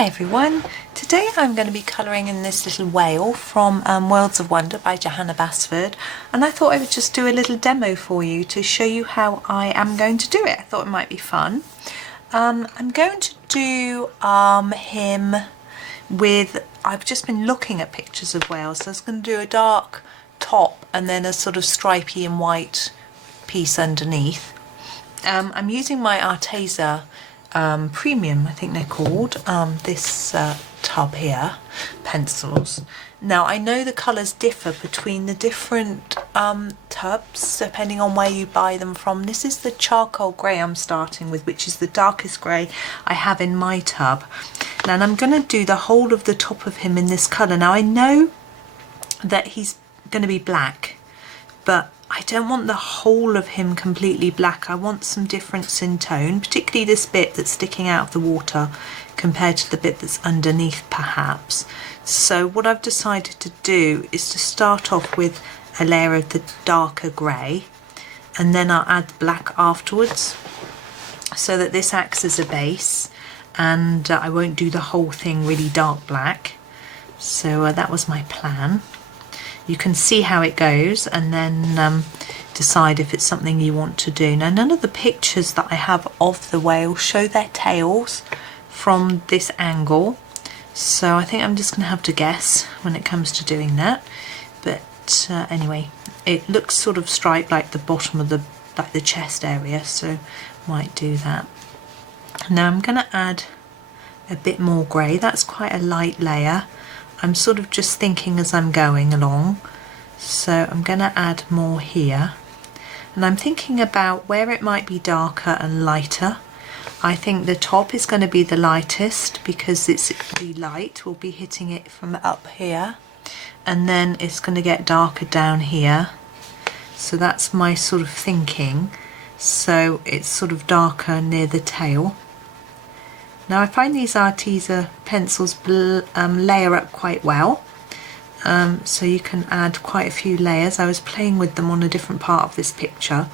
Hi everyone, today I'm going to be colouring in this little whale from Worlds of Wonder by Johanna Basford, and I thought I would just do a little demo for you to show you how I am going to do it. I thought it might be fun. I'm going to do him with, I've just been looking at pictures of whales, so I was going to do a dark top and then a sort of stripy and white piece underneath. I'm using my Arteza premium, I think they're called, this tub here, pencils. Now I know the colours differ between the different tubs depending on where you buy them from. This is the charcoal grey I'm starting with, which is the darkest grey I have in my tub. Now, and I'm going to do the whole of the top of him in this colour. Now I know that he's going to be black, but I don't want the whole of him completely black. I want some difference in tone, particularly this bit that's sticking out of the water compared to the bit that's underneath perhaps. So what I've decided to do is to start off with a layer of the darker grey, and then I'll add black afterwards so that this acts as a base, and I won't do the whole thing really dark black. So that was my plan. You can see how it goes and then decide if it's something you want to do. Now, none of the pictures that I have of the whale show their tails from this angle, so I think I'm just going to have to guess when it comes to doing that. But anyway, it looks sort of striped like the bottom of the chest area, so might do that. Now I'm going to add a bit more grey. That's quite a light layer. I'm sort of just thinking as I'm going along, so I'm going to add more here, and I'm thinking about where it might be darker and lighter. I think the top is going to be the lightest because it's the light will be hitting it from up here, and then it's going to get darker down here. So that's my sort of thinking. So it's sort of darker near the tail. Now I find these Arteza pencils layer up quite well, so you can add quite a few layers. I was playing with them on a different part of this picture.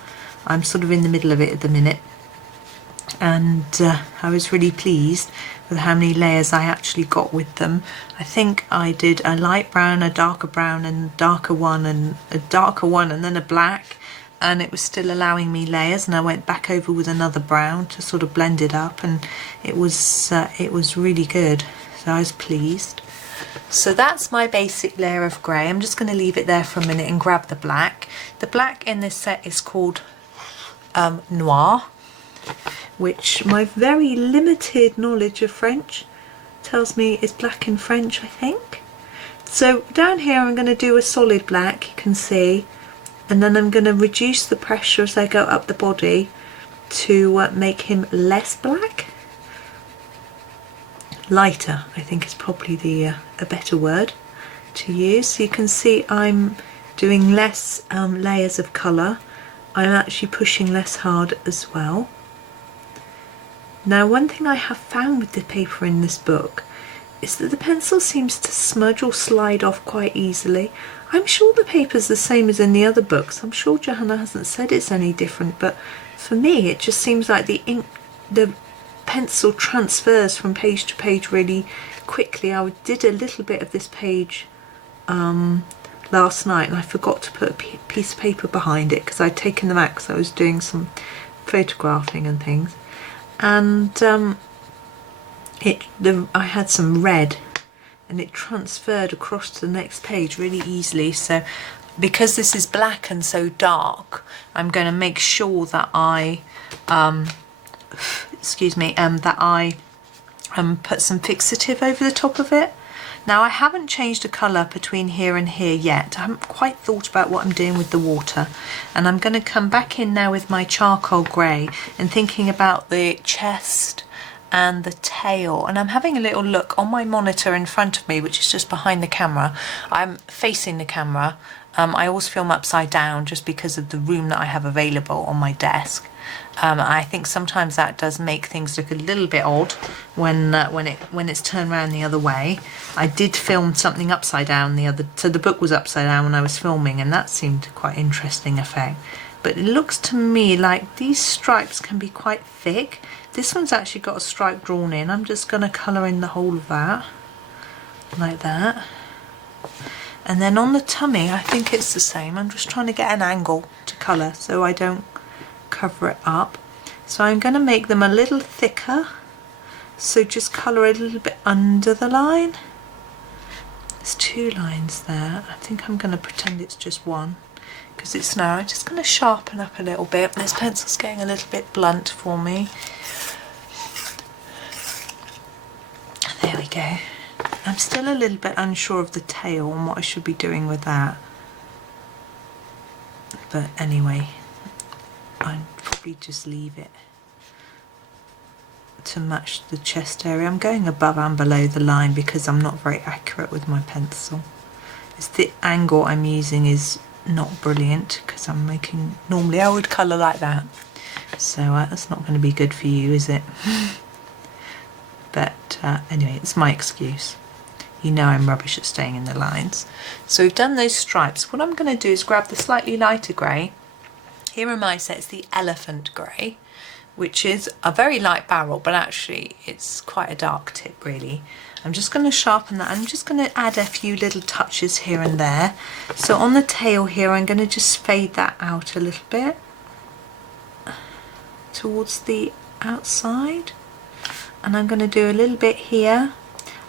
I'm sort of in the middle of it at the minute, and I was really pleased with how many layers I actually got with them. I think I did a light brown, a darker brown, and a darker one, and then a black. And it was still allowing me layers, and I went back over with another brown to sort of blend it up, and it was really good, so I was pleased. So that's my basic layer of grey. I'm just going to leave it there for a minute and grab the black. The black in this set is called Noir, which my very limited knowledge of French tells me is black in French, I think. So down here I'm going to do a solid black, you can see, and then I'm going to reduce the pressure as I go up the body to make him less black. Lighter, I think, is probably a better word to use. So you can see I'm doing less layers of colour. I'm actually pushing less hard as well. Now, one thing I have found with the paper in this book is that the pencil seems to smudge or slide off quite easily. I'm sure the paper's the same as in the other books. I'm sure Johanna hasn't said it's any different, but for me it just seems like the pencil transfers from page to page really quickly. I did a little bit of this page last night, and I forgot to put a piece of paper behind it because I'd taken them out because I was doing some photographing and things, and I had some red, and it transferred across to the next page really easily. So because this is black and so dark, I'm going to make sure that I put some fixative over the top of it. Now I haven't changed the colour between here and here yet. I haven't quite thought about what I'm doing with the water, and I'm going to come back in now with my charcoal grey and thinking about the chest and the tail, and I'm having a little look on my monitor in front of me, which is just behind the camera. I'm facing the camera. I always film upside down just because of the room that I have available on my desk. I think sometimes that does make things look a little bit odd when it's turned around the other way. I did film something upside down so the book was upside down when I was filming, and that seemed quite interesting effect. but it looks to me like these stripes can be quite thick. This one's actually got a stripe drawn in. I'm just going to colour in the whole of that, like that. And then on the tummy, I think it's the same. I'm just trying to get an angle to colour so I don't cover it up. So I'm going to make them a little thicker. So just colour a little bit under the line. There's 2 lines there. I think I'm going to pretend it's just one because it's now. I'm just going to sharpen up a little bit. This pencil's getting a little bit blunt for me. There we go. I'm still a little bit unsure of the tail and what I should be doing with that. But anyway, I'd probably just leave it to match the chest area. I'm going above and below the line because I'm not very accurate with my pencil. It's the angle I'm using is not brilliant because I'm making, normally I would colour like that. So that's not going to be good for you, is it? But anyway, it's my excuse. You know I'm rubbish at staying in the lines. So we've done those stripes. What I'm going to do is grab the slightly lighter grey. Here in my set it's the elephant grey, which is a very light barrel, but actually it's quite a dark tip really. I'm just going to sharpen that. I'm just going to add a few little touches here and there. So on the tail here, I'm going to just fade that out a little bit towards the outside. And I'm going to do a little bit here.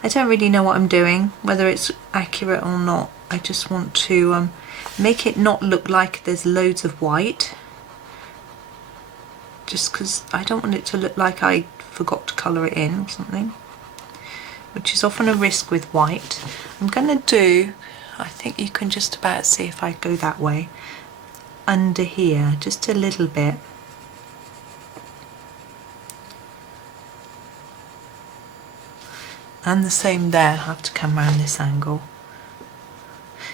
I don't really know what I'm doing, whether it's accurate or not. I just want to make it not look like there's loads of white. Just because I don't want it to look like I forgot to colour it in or something, which is often a risk with white. I'm going to do, I think you can just about see if I go that way, under here, just a little bit. And the same there, I have to come around this angle.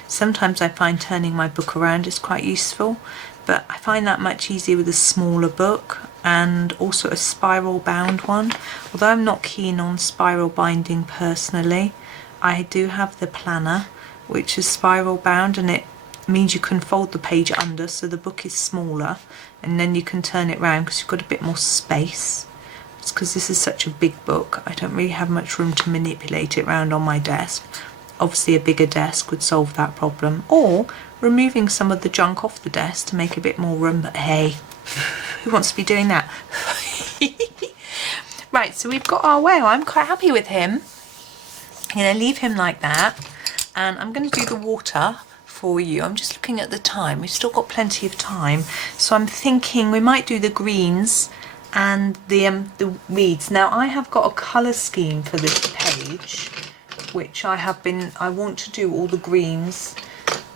Sometimes I find turning my book around is quite useful, but I find that much easier with a smaller book and also a spiral bound one. Although I'm not keen on spiral binding personally, I do have the planner which is spiral bound, and it means you can fold the page under so the book is smaller, and then you can turn it round because you've got a bit more space. It's because this is such a big book, I don't really have much room to manipulate it around on my desk. Obviously a bigger desk would solve that problem, or removing some of the junk off the desk to make a bit more room, but hey, who wants to be doing that? Right, so we've got our whale. I'm quite happy with him. I'm going to leave him like that, and I'm going to do the water for you. I'm just looking at the time. We've still got plenty of time, so I'm thinking we might do the greens and the reeds. Now I have got a colour scheme for this page, which I want to do all the greens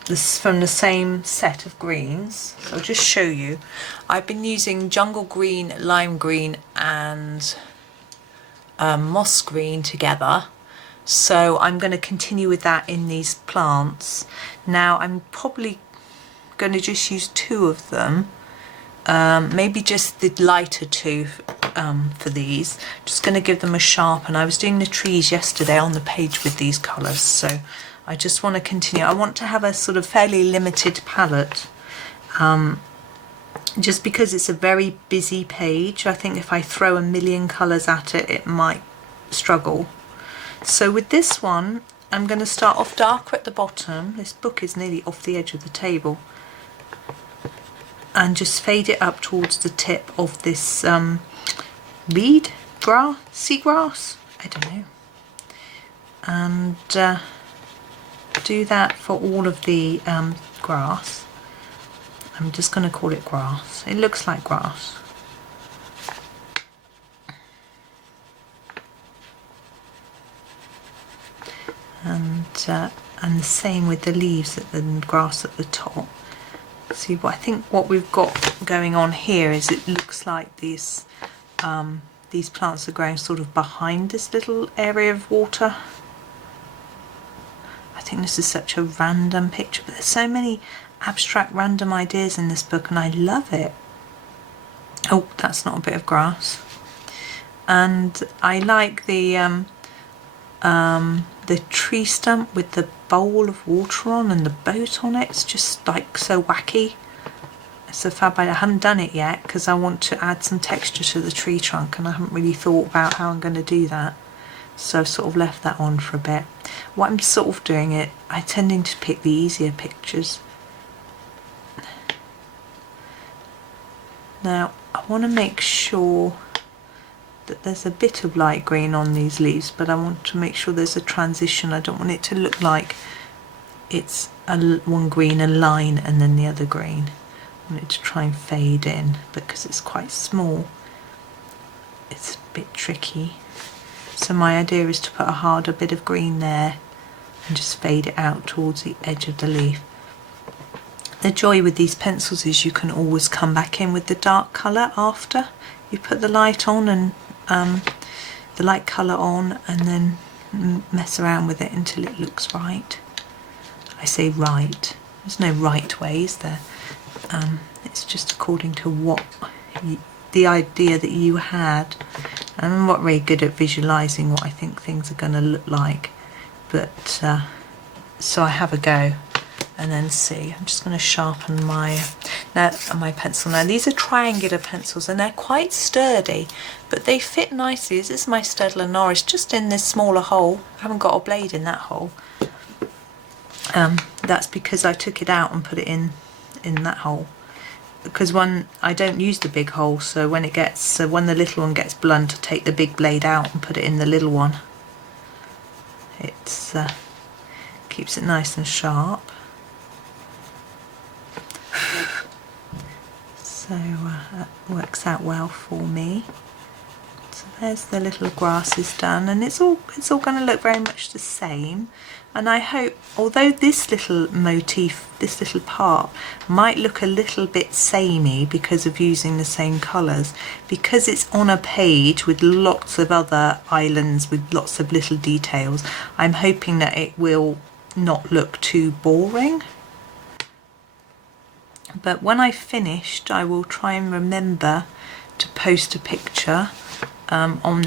from the same set of greens. So I'll just show you. I've been using jungle green, lime green and moss green together. So I'm going to continue with that in these plants. Now I'm probably going to just use 2 of them. Maybe just the lighter 2 for these. Just going to give them a sharpen. I was doing the trees yesterday on the page with these colours, so I just want to continue. I want to have a sort of fairly limited palette, just because it's a very busy page. I think if I throw a million colours at it, it might struggle. So with this one, I'm going to start off darker at the bottom. This book is nearly off the edge of the table. And just fade it up towards the tip of this reed, grass, seagrass, I don't know. And do that for all of the grass. I'm just going to call it grass. It looks like grass. And the same with the leaves at the grass at the top. See, what I think what we've got going on here is it looks like these plants are growing sort of behind this little area of water. I think this is such a random picture, but there's so many abstract random ideas in this book and I love it. Oh, that's not a bit of grass. And I like the tree stump with the bowl of water on and the boat on it. It's just like so wacky. It's a fab idea. I haven't done it yet because I want to add some texture to the tree trunk, and I haven't really thought about how I'm going to do that. So I've sort of left that on for a bit. What I'm sort of doing it, I'm tending to pick the easier pictures. Now I want to make sure that there's a bit of light green on these leaves, but I want to make sure there's a transition. I don't want it to look like it's one green, a line, and then the other green. I want it to try and fade in, but because it's quite small, it's a bit tricky. So my idea is to put a harder bit of green there and just fade it out towards the edge of the leaf. The joy with these pencils is you can always come back in with the dark colour after you put the light on, and the light colour on, and then mess around with it until it looks right. I say right, there's no right way, is there? It's just according to what the idea that you had. I'm not very good at visualising what I think things are going to look like, but so I have a go and then see. I'm just going to sharpen my pencil. Now these are triangular pencils and they're quite sturdy, but they fit nicely. This is my Staedtler Noris, just in this smaller hole. I haven't got a blade in that hole. That's because I took it out and put it in that hole. Because I don't use the big hole, so when the little one gets blunt, I take the big blade out and put it in the little one. It's keeps it nice and sharp. So that works out well for me. So there's the little grasses done, and it's all going to look very much the same. And I hope, although this little motif, this little part might look a little bit samey because of using the same colours, because it's on a page with lots of other islands with lots of little details, I'm hoping that it will not look too boring. But when I've finished, I will try and remember to post a picture on,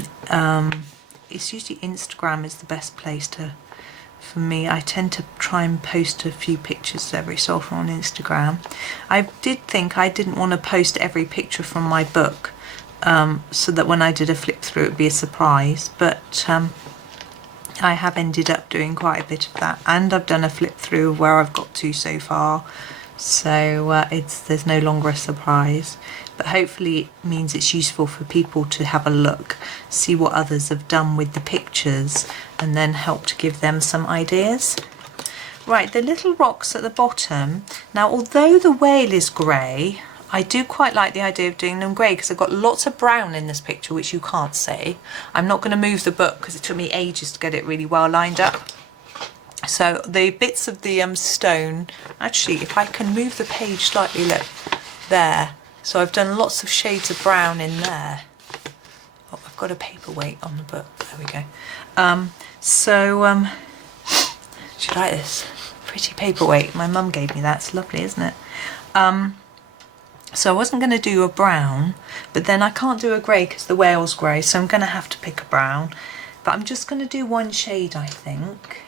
it's usually Instagram is the best place for me. I tend to try and post a few pictures every so often on Instagram. I did think I didn't want to post every picture from my book, so that when I did a flip through it would be a surprise, but I have ended up doing quite a bit of that, and I've done a flip through of where I've got to so far, so there's no longer a surprise. But hopefully it means it's useful for people to have a look, see what others have done with the pictures, and then help to give them some ideas. Right, the little rocks at the bottom. Now, although the whale is grey, I do quite like the idea of doing them grey because I've got lots of brown in this picture, which you can't see. I'm not going to move the book because it took me ages to get it really well lined up. So the bits of the stone, actually, if I can move the page slightly, look, there. So I've done lots of shades of brown in there. Oh, I've got a paperweight on the book. There we go. Do you like this? Pretty paperweight. My mum gave me that. It's lovely, isn't it? So I wasn't going to do a brown, but then I can't do a grey because the whale's grey, so I'm going to have to pick a brown. But I'm just going to do one shade, I think.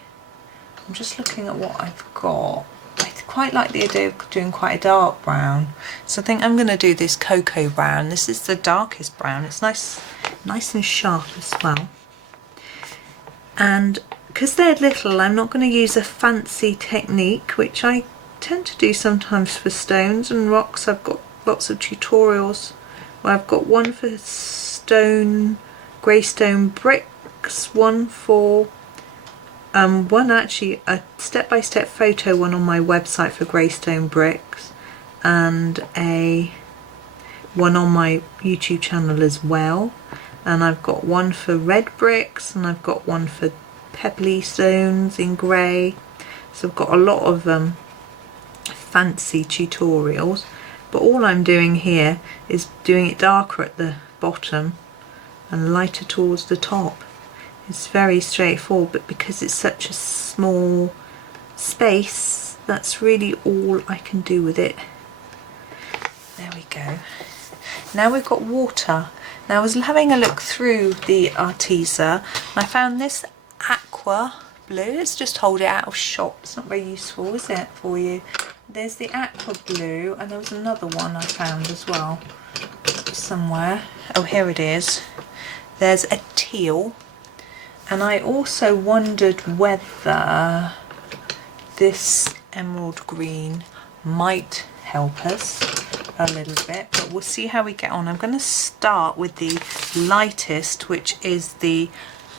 I'm just looking at what I've got. I quite like the idea of doing quite a dark brown, so I think I'm going to do this cocoa brown. This is the darkest brown. It's nice and sharp as well. And because they're little, I'm not going to use a fancy technique, which I tend to do sometimes for stones and rocks. I've got lots of tutorials where I've got one for stone, grey stone bricks, one for one actually a step-by-step photo one on my website for greystone bricks, and one on my YouTube channel as well. And I've got one for red bricks, and I've got one for pebbly stones in grey. So I've got a lot of fancy tutorials, but all I'm doing here is doing it darker at the bottom and lighter towards the top. It's very straightforward, but because it's such a small space, that's really all I can do with it. There we go. Now we've got water. Now I was having a look through the Arteza, and I found this Aqua Blue. Let's just hold it out of shot. It's not very useful, is it, for you? there's the Aqua Blue, and there was another one I found as well somewhere. Oh, here it is. There's a Teal, and I also wondered whether this emerald green might help us a little bit, but we'll see how we get on. I'm going to start with the lightest, which is the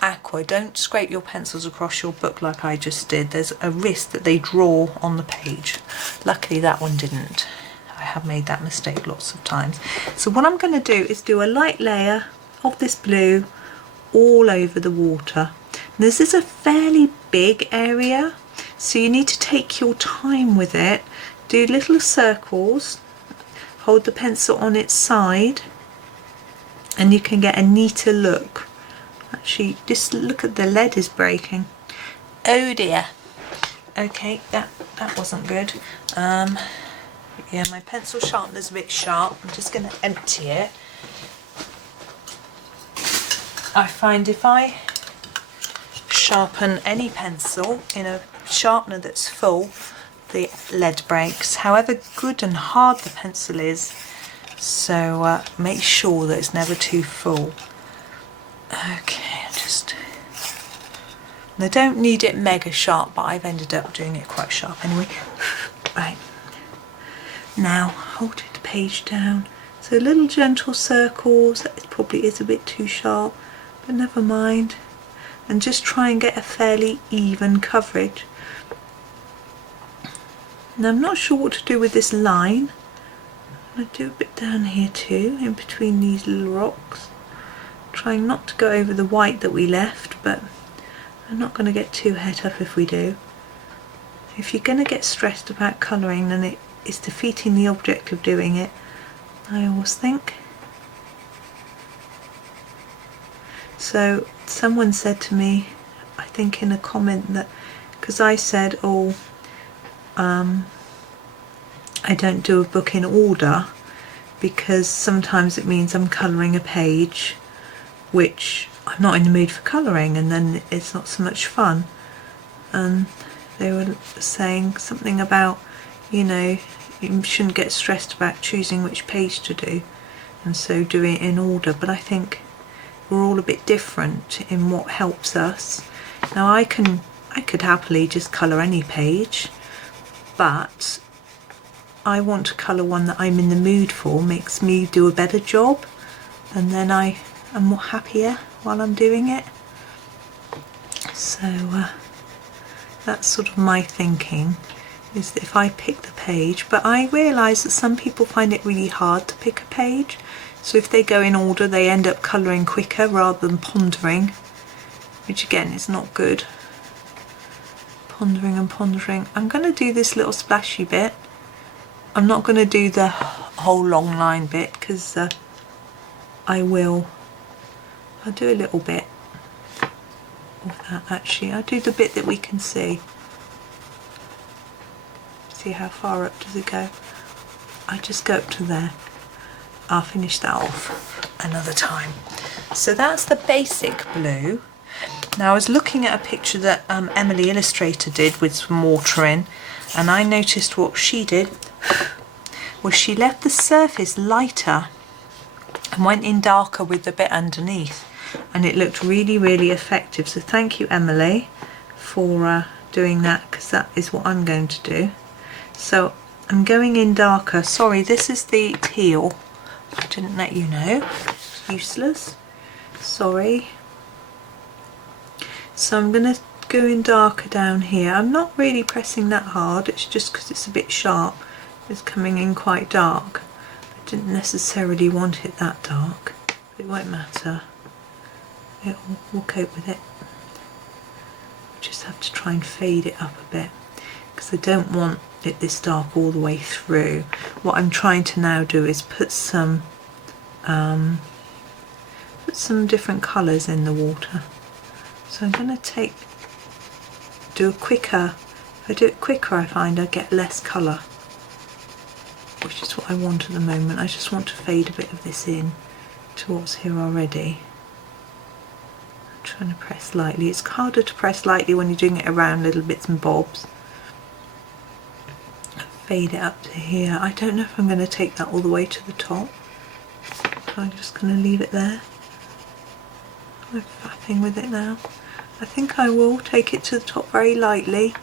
Aqua. Don't scrape your pencils across your book like I just did. There's a risk that they draw on the page. Luckily that one didn't. I have made that mistake lots of times. So what I'm going to do is do a light layer of this blue all over the water. This is a fairly big area, so you need to take your time with it. Do little circles, hold the pencil on its side, and you can get a neater look. Actually, just look at the lead is breaking. Oh dear. Okay, that wasn't good. Yeah, my pencil sharpener's a bit sharp. I'm just going to empty it. I find if I sharpen any pencil in a sharpener that's full, the lead breaks, however good and hard the pencil is. So make sure that it's never too full. Okay, I don't need it mega sharp, but I've ended up doing it quite sharp anyway. Right, now hold the page down. So little gentle circles. It probably is a bit too sharp, but never mind. And just try and get a fairly even coverage. Now I'm not sure what to do with this line. I'm going to do a bit down here too, in between these little rocks. Trying not to go over the white that we left, but I'm not going to get too het up if we do. If you're going to get stressed about colouring, then it is defeating the object of doing it, I always think. So someone said to me, I think in a comment, that because I said, oh, I don't do a book in order because sometimes it means I'm colouring a page which I'm not in the mood for colouring, and then it's not so much fun. And they were saying something about, you know, you shouldn't get stressed about choosing which page to do, and so do it in order. But I think we're all a bit different in what helps us. Now I could happily just colour any page, but I want to colour one that I'm in the mood for, makes me do a better job, and then I am more happier while I'm doing it. So that's sort of my thinking, is that if I pick the page, but I realise that some people find it really hard to pick a page, so if they go in order they end up colouring quicker rather than pondering, which again is not good. Pondering and pondering. I'm going to do this little splashy bit. I'm not going to do the whole long line bit because I'll do a little bit of that actually. I'll do the bit that we can see. See how far up does it go? I just go up to there. I'll finish that off another time. So that's the basic blue. Now I was looking at a picture that Emily Illustrator did with some water in, and I noticed what she did was she left the surface lighter and went in darker with the bit underneath, and it looked really, really effective. So thank you, Emily, for doing that, because that is what I'm going to do. So I'm going in darker. Sorry, this is the Teal. I didn't let you know. Useless. Sorry. So I'm going to go in darker down here. I'm not really pressing that hard, it's just because it's a bit sharp. It's coming in quite dark. I didn't necessarily want it that dark, but it won't matter. We'll cope with it. Just have to try and fade it up a bit, because I don't want it this dark all the way through. What I'm trying to now do is put some different colours in the water. So I'm going to do a quicker, if I do it quicker I find I get less colour, which is what I want at the moment. I just want to fade a bit of this in to what's here already. I'm trying to press lightly. It's harder to press lightly when you're doing it around little bits and bobs. fade it up to here. I don't know if I'm going to take that all the way to the top, so I'm just going to leave it there. I'm faffing with it now. I think I will take it to the top very lightly,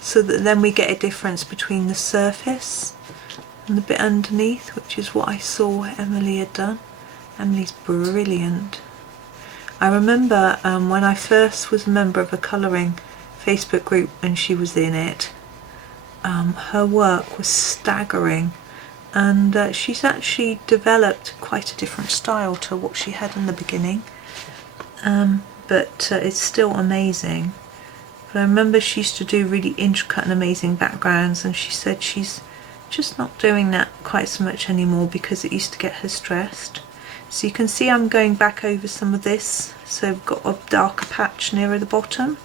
so that then we get a difference between the surface and the bit underneath, which is what I saw Emily had done. Emily's brilliant. I remember when I first was a member of a colouring Facebook group and she was in it, her work was staggering, and she's actually developed quite a different style to what she had in the beginning, but it's still amazing. But I remember she used to do really intricate and amazing backgrounds, and she said she's just not doing that quite so much anymore because it used to get her stressed. So you can see I'm going back over some of this, so I've got a darker patch nearer the bottom.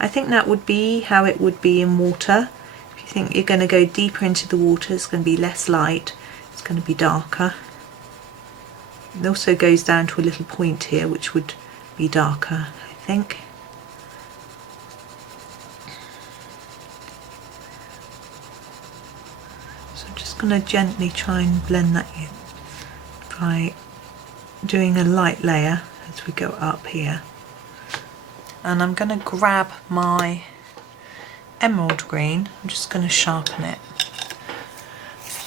I think that would be how it would be in water. If you think you're going to go deeper into the water, it's going to be less light, it's going to be darker. It also goes down to a little point here which would be darker, I think. So I'm just going to gently try and blend that in by doing a light layer as we go up here. And I'm going to grab my emerald green, I'm just going to sharpen it,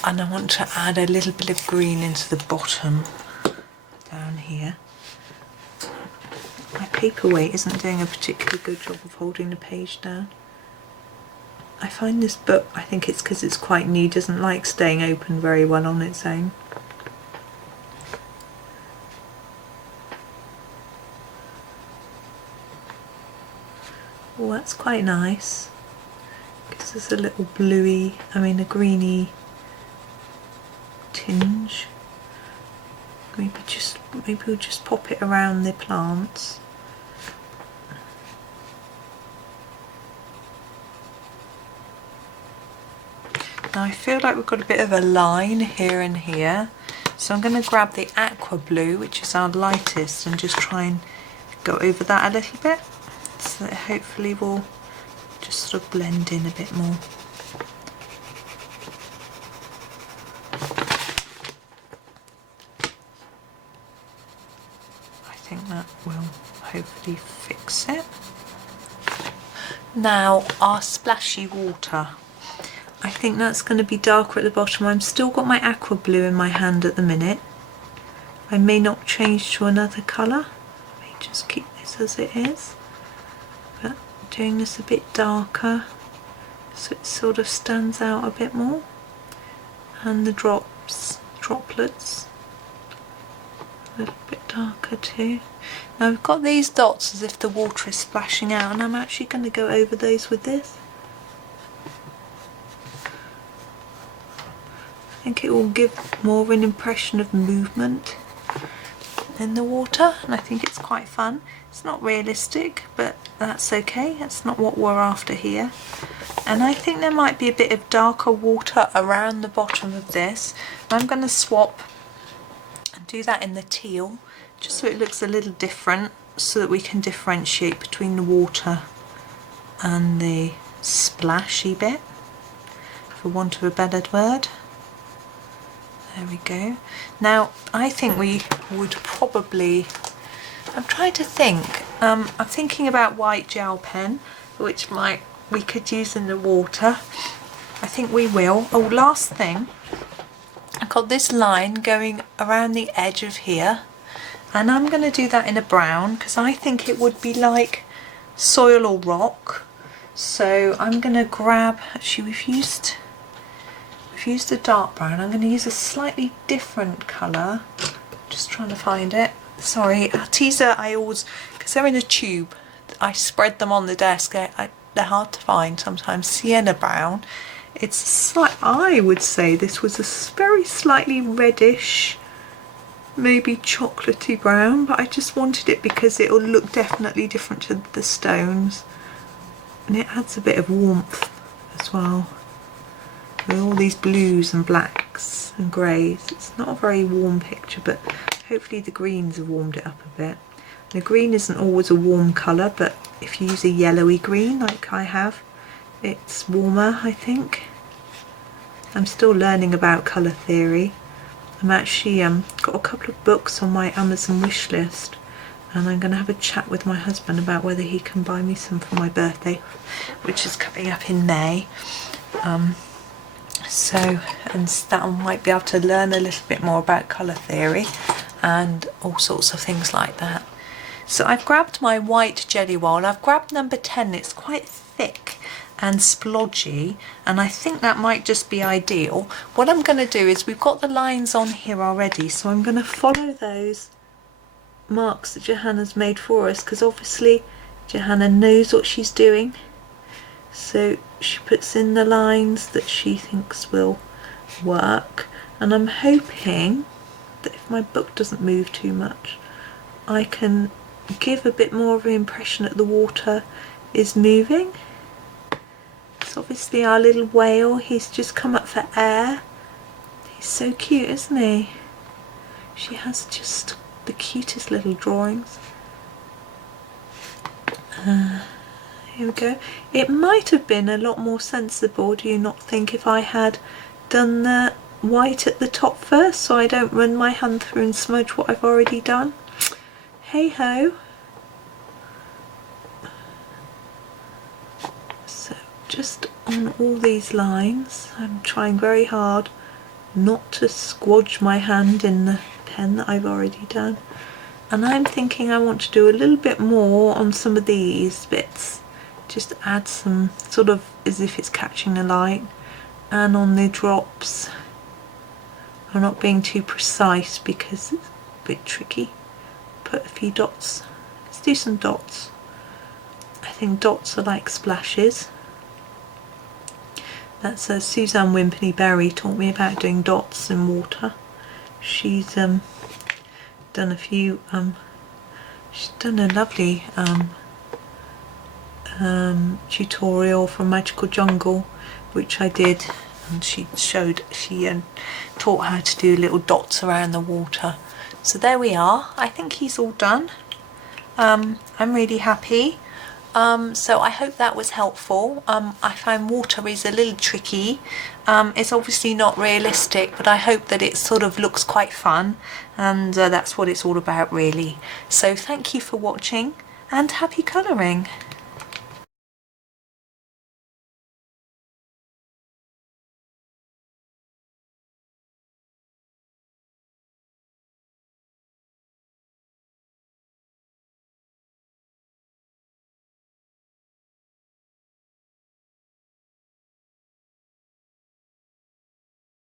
and I want to add a little bit of green into the bottom down here. My paperweight isn't doing a particularly good job of holding the page down. I find this book, I think it's because it's quite new, doesn't like staying open very well on its own. Oh, that's quite nice. Gives us a little bluey, a greeny tinge. Maybe we'll just pop it around the plants. Now I feel like we've got a bit of a line here and here, so I'm going to grab the Aqua Blue, which is our lightest, and just try and go over that a little bit, so that hopefully will just sort of blend in a bit more. I think that will hopefully fix it. Now our splashy water. I think that's going to be darker at the bottom. I've still got my Aqua Blue in my hand at the minute. I may not change to another colour. I may just keep this as it is. But doing this a bit darker so it sort of stands out a bit more. And the droplets a little bit darker too. Now I've got these dots as if the water is splashing out, and I'm actually going to go over those with this. I think it will give more of an impression of movement in the water, and I think it's quite fun. It's not realistic, but that's okay, that's not what we're after here. And I think there might be a bit of darker water around the bottom of this. I'm going to swap and do that in the teal, just so it looks a little different, so that we can differentiate between the water and the splashy bit, for want of a better word. There we go. Now I think we would probably, I'm trying to think, I'm thinking about white gel pen, which we could use in the water. I think we will. Oh, last thing, I've got this line going around the edge of here, and I'm going to do that in a brown because I think it would be like soil or rock. So I'm going to grab, actually we've used a dark brown. I'm going to use a slightly different colour, just trying to find it. Sorry, Arteza, I always, because they're in a tube, I spread them on the desk. They're hard to find sometimes. Sienna Brown, it's I would say this was a very slightly reddish, maybe chocolatey brown, but I just wanted it because it will look definitely different to the stones, and it adds a bit of warmth as well. With all these blues and blacks and greys, it's not a very warm picture, but hopefully the greens have warmed it up a bit. The green isn't always a warm colour, but if you use a yellowy green like I have, it's warmer, I think. I'm still learning about colour theory. I'm actually got a couple of books on my Amazon wish list, and I'm going to have a chat with my husband about whether he can buy me some for my birthday, which is coming up in May. So, and that might be able to learn a little bit more about colour theory and all sorts of things like that. So I've grabbed my white Gellyroll. I've grabbed number 10. It's quite thick and splodgy, and I think that might just be ideal. What I'm going to do is, we've got the lines on here already, so I'm going to follow those marks that Johanna's made for us, because obviously Johanna knows what she's doing. So she puts in the lines that she thinks will work, and I'm hoping that if my book doesn't move too much, I can give a bit more of an impression that the water is moving. So obviously our little whale, he's just come up for air. He's so cute, isn't he? She has just the cutest little drawings. Here we go. It might have been a lot more sensible, do you not think, if I had done the white at the top first, so I don't run my hand through and smudge what I've already done? Hey ho. So just on all these lines, I'm trying very hard not to squodge my hand in the pen that I've already done. And I'm thinking I want to do a little bit more on some of these bits. Just add some, sort of as if it's catching the light, and on the drops I'm not being too precise because it's a bit tricky. Put a few dots. Let's do some dots. I think dots are like splashes. That's Suzanne Wimpey Berry taught me about doing dots in water. She's done a few she's done a lovely tutorial from Magical Jungle, which I did, and she taught how to do little dots around the water. So there we are. I think he's all done. I'm really happy. So I hope that was helpful. I find water is a little tricky. It's obviously not realistic, but I hope that it sort of looks quite fun, and that's what it's all about really. So thank you for watching, and happy colouring.